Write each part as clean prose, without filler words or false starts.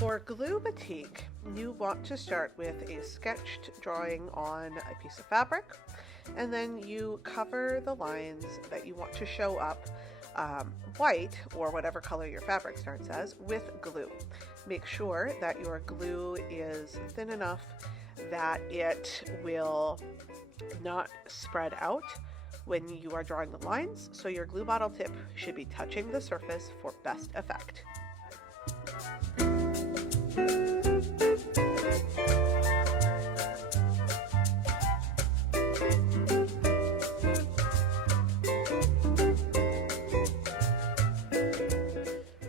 For glue batik, you want to start with a sketched drawing on a piece of fabric, and then you cover the lines that you want to show up white, or whatever color your fabric starts as, with glue. Make sure that your glue is thin enough that it will not spread out when you are drawing the lines, so your glue bottle tip should be touching the surface for best effect.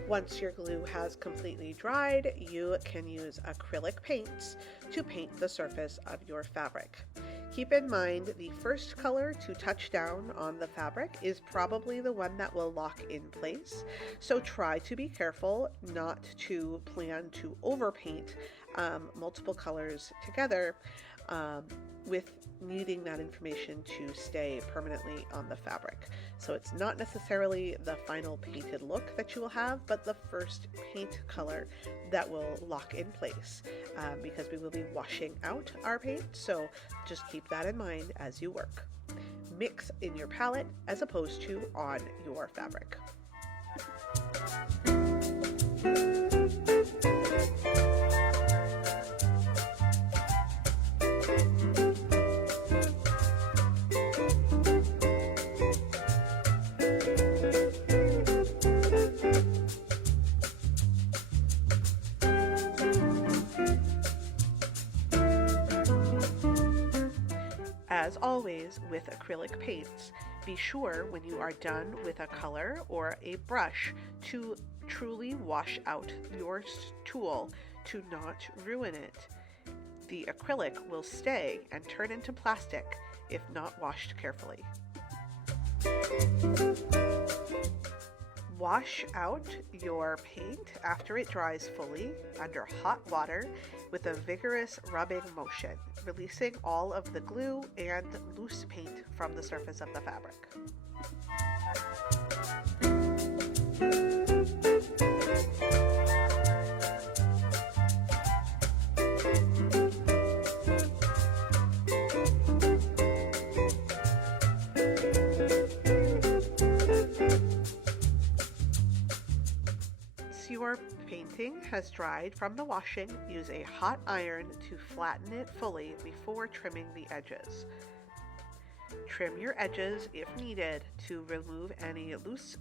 Once your glue has completely dried, you can use acrylic paints to paint the surface of your fabric. Keep in mind the first color to touch down on the fabric is probably the one that will lock in place, so try to be careful not to plan to overpaint multiple colors together with needing that information to stay permanently on the fabric. So it's not necessarily the final painted look that you will have, but the first paint color that will lock in place, because we will be washing out our paint, so just keep that in mind as you work. Mix in your palette as opposed to on your fabric. As always with acrylic paints, be sure when you are done with a color or a brush to truly wash out your tool to not ruin it. The acrylic will stay and turn into plastic if not washed carefully. Wash out your paint after it dries fully under hot water with a vigorous rubbing motion, releasing all of the glue and loose paint from the surface of the fabric. Your painting has dried from the washing, use a hot iron to flatten it fully before trimming the edges. Trim your edges if needed to remove any loose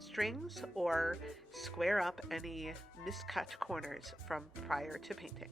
strings or square up any miscut corners from prior to painting.